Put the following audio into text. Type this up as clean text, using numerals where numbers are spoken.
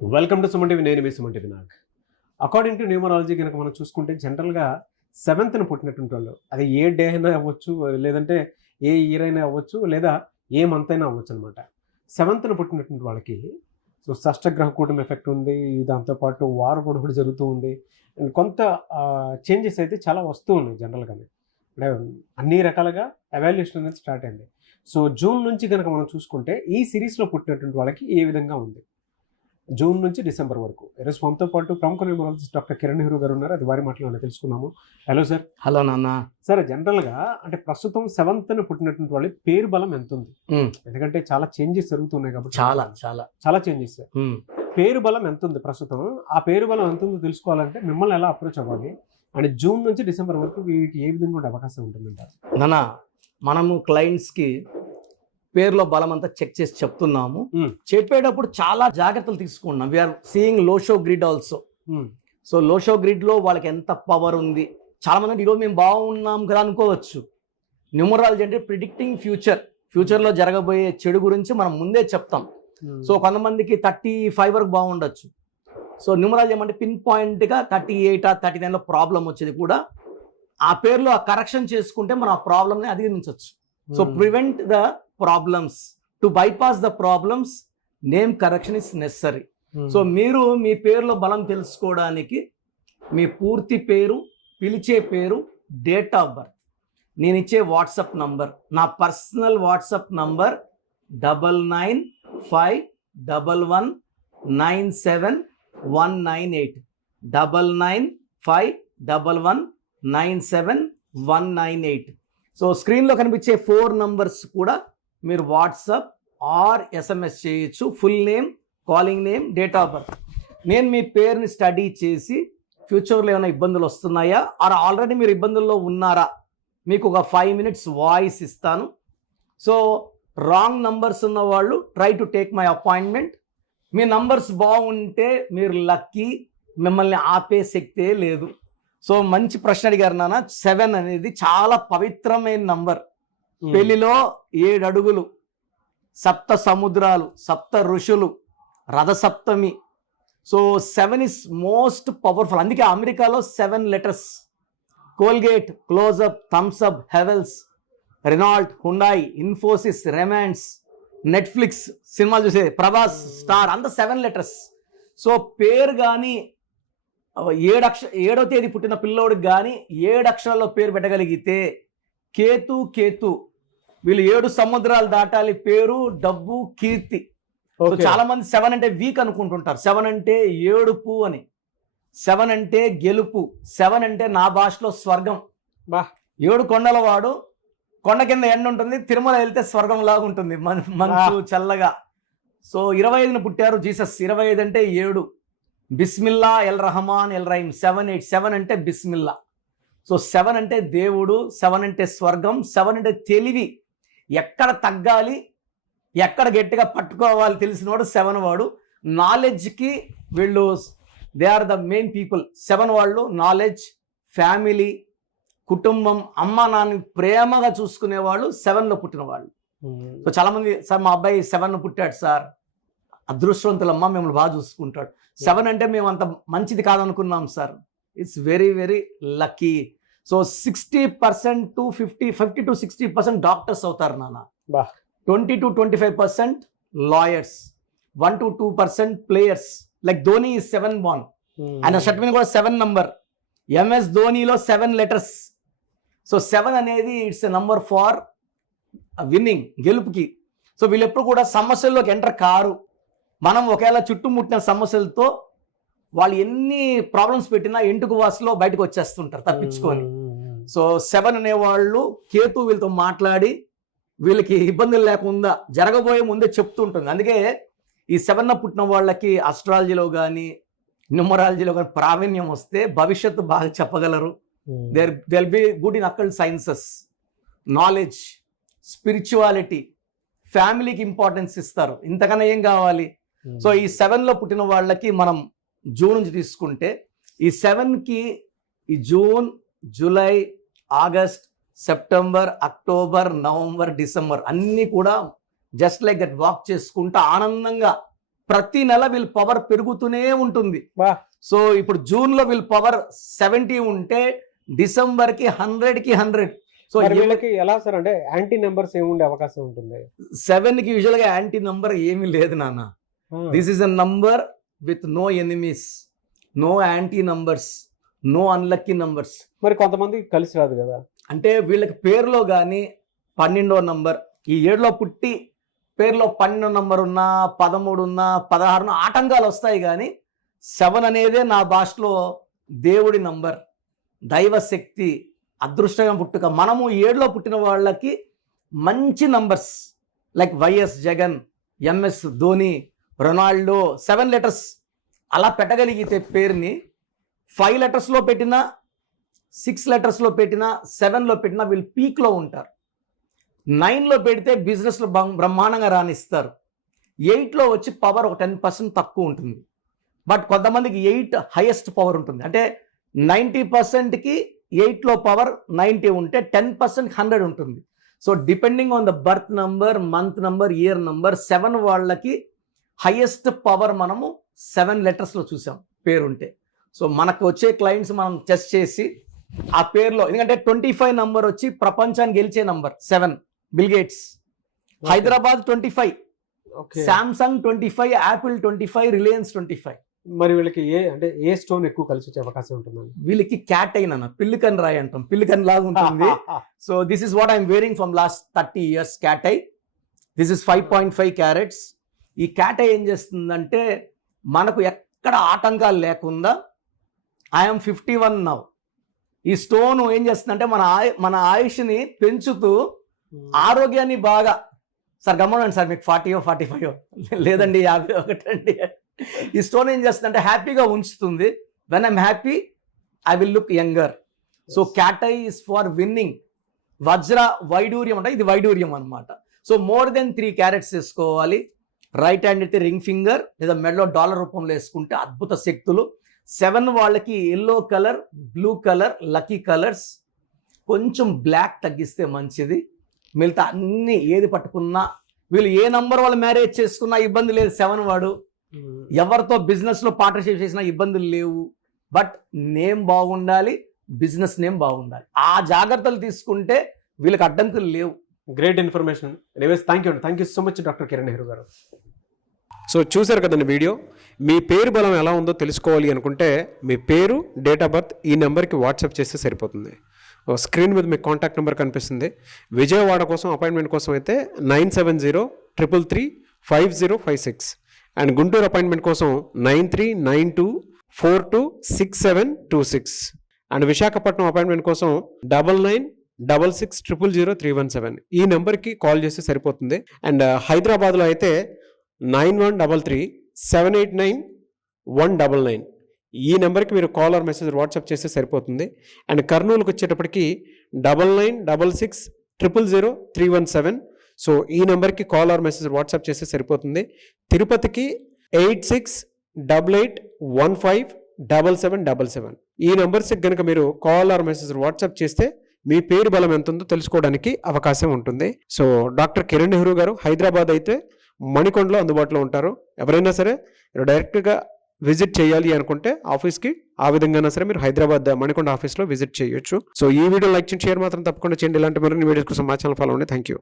Welcome to Suman TV. నేను మీ Suman TV Nag. According to numerology కనుక మనం చూసుకుంటే జనరల్గా 7th పుట్టినటువంటి వాళ్ళు, అది ఏ డే అయినా అవ్వచ్చు, లేదంటే ఏ ఇయర్ అయినా అవ్వచ్చు, లేదా ఏ మంత్ అయినా అవ్వచ్చు అనమాట. 7th పుట్టినటువంటి వాళ్ళకి సో షష్టగ్రహ కూటమి ఎఫెక్ట్ ఉంది, దాంతోపాటు వారు కూడా జరుగుతూ ఉంది. అండ్ కొంత చేంజెస్ అయితే చాలా వస్తూ ఉన్నాయి జనరల్గానే. అంటే అన్ని రకాలుగా ఎవాల్యుయేషన్ అనేది స్టార్ట్ అయింది. సో జూన్ నుంచి కనుక మనం చూసుకుంటే ఈ సిరీస్లో పుట్టినటువంటి వాళ్ళకి ఏ విధంగా ఉంది, జూన్ నుంచి డిసెంబర్ వరకు. ఈరోజు మనతో పాటు ప్రముఖ న్యూమరాలజిస్ట్ డాక్టర్ కిరణ్ నెహ్రూ గారు ఉన్నారు. అది వారి మాటలోనే తెలుసుకున్నాము. Hello sir. హలో నాన్న. సార్, జనరల్గా అంటే ప్రస్తుతం 7th పుట్టినటువంటి వాళ్ళ పేరు బలం ఎంత ఉంది? ఎందుకంటే చాలా చేంజెస్ జరుగుతున్నాయి కాబట్టి చాలా చాలా చాలా చేంజెస్. పేరు బలం ఎంత ఉంది ప్రస్తుతం? ఆ పేరు బలం ఎంత ఉందో తెలుసుకోవాలంటే మిమ్మల్ని ఎలా అప్రోచ్ అవ్వాలి, అండ్ జూన్ నుంచి డిసెంబర్ వరకు వీరికి ఏ విధంగా ఉండే అవకాశం ఉంటుందంటారు? నాన్న, మనము క్లయింట్స్కి పేరులో బలం అంతా చెక్ చేసి చెప్తున్నాము. చెప్పేటప్పుడు చాలా జాగ్రత్తలు తీసుకున్నాం. We're seeing Lo Shu grid also. So Lo Shu గ్రిడ్లో వాళ్ళకి ఎంత పవర్ ఉంది. చాలా మంది ఈరోజు మేము బాగున్నాం కదా అనుకోవచ్చు. న్యూమరాలజీ అంటే ప్రిడిక్టింగ్ ఫ్యూచర్లో జరగబోయే చెడు గురించి మనం ముందే చెప్తాం. సో కొంతమందికి 35 వరకు బాగుండొచ్చు. సో న్యూమరాలజీ ఏమంటే పిన్ పాయింట్గా 38 39లో ప్రాబ్లం వచ్చేది కూడా ఆ పేరులో ఆ కరెక్షన్ చేసుకుంటే మనం ఆ ప్రాబ్లమ్ని అధిగమించవచ్చు. So prevent the problems, to bypass the problems, name correction is necessary. So మీరు మీ పేరులో బలం తెలుసుకోవడానికి మీ పూర్తి పేరు, పిలిచే పేరు, డేట్ ఆఫ్ బర్త్, నేను ఇచ్చే వాట్సాప్ నంబర్, నా పర్సనల్ వాట్సాప్ నంబర్ 9951197198 9951197198. సో స్క్రీన్లో కనిపించే 4 నంబర్స్ కూడా మీరు వాట్సాప్ ఆర్ ఎస్ఎంఎస్ చేయొచ్చు. Full name, calling name, date of birth. నేను మీ పేరుని స్టడీ చేసి ఫ్యూచర్లో ఏమైనా ఇబ్బందులు వస్తున్నాయా, ఆర్ ఆల్రెడీ మీరు ఇబ్బందుల్లో ఉన్నారా, మీకు ఒక 5 minutes వాయిస్ ఇస్తాను. సో రాంగ్ నంబర్స్ ఉన్న వాళ్ళు try to take my appointment. Me numbers బాగుంటే మీరు లక్కీ, మిమ్మల్ని ఆపే శక్తే లేదు. సో మంచి ప్రశ్న అడిగారు నాన్న. 7 అనేది చాలా పవిత్రమైన నంబర్. పెళ్లిలో 7 అడుగులు, 7 సముద్రాలు, 7 ఋషులు, Rathasaptami. So 7 is most powerful. అందుకే అమెరికాలో 7 letters. Colgate, Closeup, Thums Up, Havells, Renault, Hyundai, Infosys, Raymonds, Netflix సినిమాలు చూసే ప్రభాస్, స్టార్, అంత 7 letters. సో పేరు కానీ 7వ తేదీ పుట్టిన పిల్లోడికి కానీ 7 అక్షరాల్లో పేరు పెట్టగలిగితే కేతు వీళ్ళు 7 సముద్రాలు దాటాలి. పేరు, డబ్బు, కీర్తి. చాలా మంది 7 అంటే వీక్ అనుకుంటుంటారు. 7 అంటే ఏడుపు అని, 7 అంటే గెలుపు, 7 అంటే నా భాషలో స్వర్గం. 7 కొండల వాడు, కొండ కింద ఎండ ఉంటుంది, తిరుమల వెళ్తే స్వర్గం లాగా ఉంటుంది, మంచు చల్లగా. సో 25న పుట్టారు జీసస్. 25 అంటే 7. Bismillah, L Rahman, L Rahim. 7 అంటే బిస్మిల్లా. సో 7 అంటే దేవుడు, 7 అంటే స్వర్గం, 7 అంటే తెలివి. ఎక్కడ తగ్గాలి, ఎక్కడ గట్టిగా పట్టుకోవాలి తెలిసినవాడు 7 వాడు. నాలెడ్జ్కి వీళ్ళు they are the main people. 7 వాళ్ళు నాలెడ్జ్, ఫ్యామిలీ, కుటుంబం, అమ్మ నాన్న ప్రేమగా చూసుకునేవాళ్ళు 7లో పుట్టిన వాళ్ళు. సో చాలా మంది, సార్ మా అబ్బాయి 7 పుట్టాడు సార్, అదృష్టవంతులమ్మ, మిమ్మల్ని బాగా చూసుకుంటాడు. 7 అంటే మేము అంత మంచిది కాదనుకున్నాం sir. It's very very lucky. So 60% to 50 to 60% doctors అవుతారు నాన్న. 20 to 25% lawyers, 1 to 2% players. Like Dhoni is 7 born. ఆయన షర్ట్ మీద కూడా 7 నంబర్. MS ధోనిలో 7 letters. సో 7 అనేది it's a number for winning, గెలుపుకి. సో వీళ్ళు ఎప్పుడు కూడా సమస్యల్లోకి ఎంటర్ కారు. మనం ఒకవేళ చుట్టుముట్టిన సమస్యలతో వాళ్ళు ఎన్ని ప్రాబ్లమ్స్ పెట్టినా ఎంటుకు వాసులో బయటకు వచ్చేస్తుంటారు తప్పించుకొని. సో 7 అనేవాళ్ళు కేతు వీళ్ళతో మాట్లాడి వీళ్ళకి ఇబ్బందులు లేకుండా జరగబోయే ముందే చెప్తుంటుంది. అందుకే ఈ 7న పుట్టిన వాళ్ళకి అస్ట్రాలజీలో కానీ న్యూమరాలజీలో కానీ ప్రావీణ్యం వస్తే భవిష్యత్తు బాగా చెప్పగలరు. They will be good in occult sciences, knowledge, spirituality, ఫ్యామిలీకి ఇంపార్టెన్స్ ఇస్తారు. ఇంతకన్నా ఏం కావాలి? సో ఈ 7లో పుట్టిన వాళ్ళకి మనం జూన్ నుంచి తీసుకుంటే, ఈ 7కి ఈ June, July, August, September, October, November, December అన్నీ కూడా జస్ట్ లైక్ దట్ వాక్ చేసుకుంటూ ఆనందంగా ప్రతి నెల వీళ్ళ పవర్ పెరుగుతూనే ఉంటుంది. వా. సో ఇప్పుడు జూన్ లో వీళ్ళ పవర్ 70 ఉంటే డిసెంబర్ కి 100కి 100. సో మరి వీళ్ళకి ఎలా సార్ అంటే యాంటీ నెంబర్స్ ఏముండే అవకాశం ఉంటుంది? 7 కి యూజువల్ గా యాంటీ నంబర్ ఏమీ లేదు నాన్న. This is a number with no enemies, no anti numbers, no unlucky numbers. మరి కొంతమంది కలిసి రాదు కదా. అంటే వీళ్ళకి పేరులో కానీ 12వ నంబర్, ఈ 7లో పుట్టి పేరులో 12వ నంబర్ ఉన్నా, 13 ఉన్నా, 16 ఉన్నా ఆటంకాలు వస్తాయి. కానీ 7 అనేదే నా భాషలో దేవుడి నంబర్, దైవశక్తి, అదృష్టంగా పుట్టుక. మనము 7లో పుట్టిన వాళ్ళకి మంచి numbers like YS Jagan, MS Dhoni, Ronaldo 7 letters అలా పెట్టగలిగితే పేరుని 5 లెటర్స్లో పెట్టినా, 6 లెటర్స్లో పెట్టినా, 7లో పెట్టినా వీళ్ళు పీక్లో ఉంటారు. 9లో పెడితే బిజినెస్లో బ్రహ్మాండంగా రాణిస్తారు. 8లో వచ్చి పవర్ ఒక 10% తక్కువ ఉంటుంది. బట్ కొంతమందికి 8 హైయెస్ట్ పవర్ ఉంటుంది. అంటే 90%కి 8లో పవర్ 90 ఉంటే 10% 100 ఉంటుంది. So depending on the birth number, month number, year number, 7 వాళ్ళకి హైయెస్ట్ పవర్ మనము 7 లెటర్స్లో చూసాం పేరుంటే. సో మనకు వచ్చే క్లయింట్స్ మనం టెస్ట్ చేసి ఆ పేరులో, ఎందుకంటే 25 నంబర్ వచ్చి ప్రపంచాన్ని గెలిచే number 7, bill gates. Hyderabad 25, Samsung 25, Apple 25, Reliance 25. మరి వీళ్ళకి ఏ స్టోన్ ఎక్కువ కలిసి వచ్చే అవకాశం ఉంటుంది? వీళ్ళకి క్యాట్ అయినా పిల్లికన్ రాయి అంటాం, పిల్లికన్ లాగా ఉంటుంది. So this is what I'm wearing from last 30 years. Cat eye, this is 5.5 carats. ఈ క్యాట్ ఐ ఏం చేస్తుందంటే మనకు ఎక్కడ ఆటంకాలు లేకుండా, ఐఎమ్ 51 నౌ. ఈ స్టోన్ ఏం చేస్తుందంటే మన ఆయుష్ని పెంచుతూ ఆరోగ్యాన్ని బాగా, సార్ గమనండి సార్, మీకు 40 or 45 లేదండి 51 అండి. ఈ స్టోన్ ఏం చేస్తుందంటే హ్యాపీగా ఉంచుతుంది. When I'm happy I will look younger. So cat I is for winning. వజ్ర వైడూర్యం అంటే ఇది వైడూర్యం అనమాట. సో మోర్ దెన్ 3 క్యారెట్స్ వేసుకోవాలి. రైట్ హ్యాండ్ అయితే రింగ్ ఫింగర్ లేదా మెడలో డాలర్ రూపంలో వేసుకుంటే అద్భుత శక్తులు. 7 వాళ్ళకి yellow colour, blue colour lucky colours. కొంచెం బ్లాక్ తగ్గిస్తే మంచిది. మిగతా అన్ని ఏది పట్టుకున్నా, వీళ్ళు ఏ నంబర్ వాళ్ళు మ్యారేజ్ చేసుకున్నా ఇబ్బంది లేదు. 7 వాడు ఎవరితో బిజినెస్ లో పార్ట్నర్షిప్ చేసినా ఇబ్బందులు లేవు. బట్ నేమ్ బాగుండాలి, బిజినెస్ నేమ్ బాగుండాలి. ఆ జాగ్రత్తలు తీసుకుంటే వీళ్ళకి అడ్డంకులు లేవు. Great information. Anyways thank you so much doctor Kiran Nehru గారు. సో చూసారు కదండి వీడియో. మీ పేరు బలం ఎలా ఉందో తెలుసుకోవాలి అనుకుంటే మీ పేరు, డేట్ ఆఫ్ బర్త్ ఈ నెంబర్కి వాట్సాప్ చేస్తే సరిపోతుంది. స్క్రీన్ మీద మీకు కాంటాక్ట్ నెంబర్ కనిపిస్తుంది. విజయవాడ కోసం అపాయింట్మెంట్ కోసం అయితే 9703335056 అండ్ గుంటూరు అపాయింట్మెంట్ కోసం 9392426726 అండ్ విశాఖపట్నం అపాయింట్మెంట్ కోసం 9966600317 ఈ నెంబర్కి కాల్ చేస్తే సరిపోతుంది. అండ్ హైదరాబాద్లో అయితే 9133789199 ఈ నెంబర్కి మీరు కాల్ ఆర్ మెసేజ్ వాట్సాప్ చేస్తే సరిపోతుంది. అండ్ కర్నూలుకి వచ్చేటప్పటికి 9966000317 సో ఈ నెంబర్కి కాల్ ఆర్ మెసేజ్ వాట్సాప్ చేస్తే సరిపోతుంది. తిరుపతికి 8688157777 ఈ నెంబర్స్కి కనుక మీరు కాల్ ఆర్ మెసేజ్ వాట్సాప్ చేస్తే మీ పేరు బలం ఎంత ఉందో తెలుసుకోవడానికి అవకాశం ఉంటుంది. సో డాక్టర్ కిరణ్ నెహ్రూ గారు హైదరాబాద్ అయితే మణికొండలో అందుబాటులో ఉంటారు. ఎవరైనా సరే డైరెక్ట్గా విజిట్ చేయాలి అనుకుంటే ఆఫీస్కి ఆ విధంగా సరే మీరు హైదరాబాద్ మణికొండ ఆఫీస్లో విజిట్ చేయొచ్చు. సో ఈ వీడియో లైక్ చేయండి, షేర్ మాత్రం తప్పకుండా చేయండి. ఇలాంటి మరిన్ని వీడియోస్ కోసం మా ఛానల్ ఫాలో అవ్వండి. Thank you.